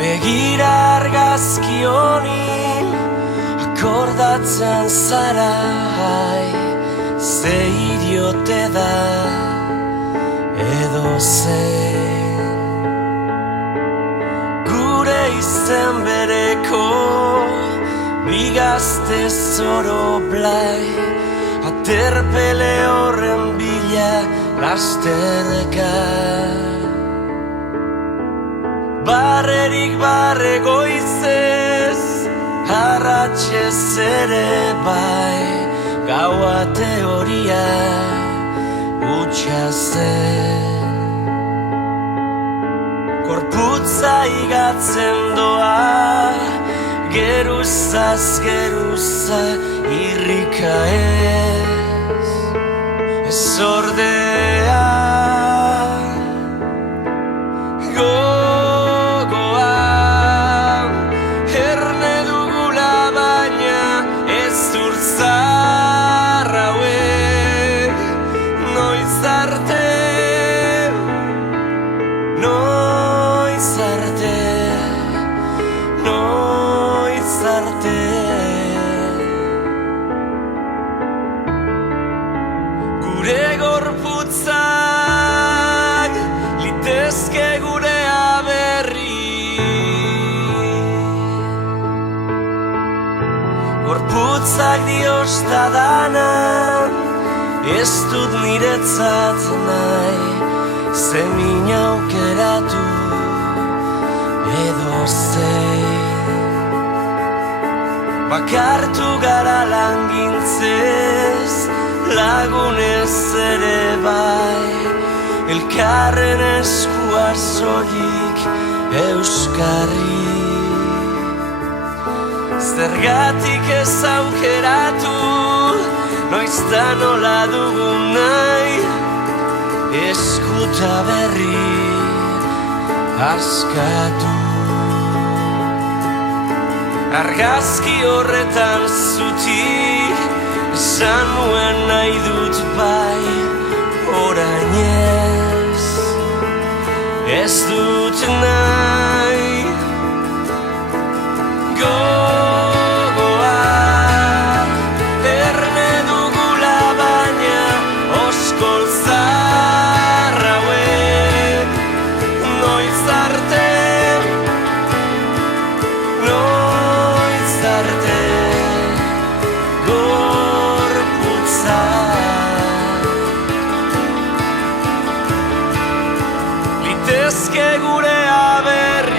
Begira argazki honi akordatzen zara, ze idiote da edo zein. Gure izen bereko bi gazte zoro blai, aterpele horren bila lasterka. Barrerik barre goizez, arratxez ere bai, gaua teoria hutsa zen. Korputza igatzen doa, geruzaz geruza irrika ez ordea. Gure gorputzak litezke gure aberri, gorputzak diosta dana ez dut niretzat nahi, zemin aukeratu edo zein. Bakartu gara langintzez, lagunez ere bai, elkarren eskua soilik euskarri. Zergatik ez aukeratu, noizta nola dugun nahi, eskuta berri askatu. Argazki horretan zutik, esan nuen nahi dut bai, orainez ez dut nahi. Gogoa erne dugula baina oskol zahar hauek, noiz arte gorputza litezke gure aber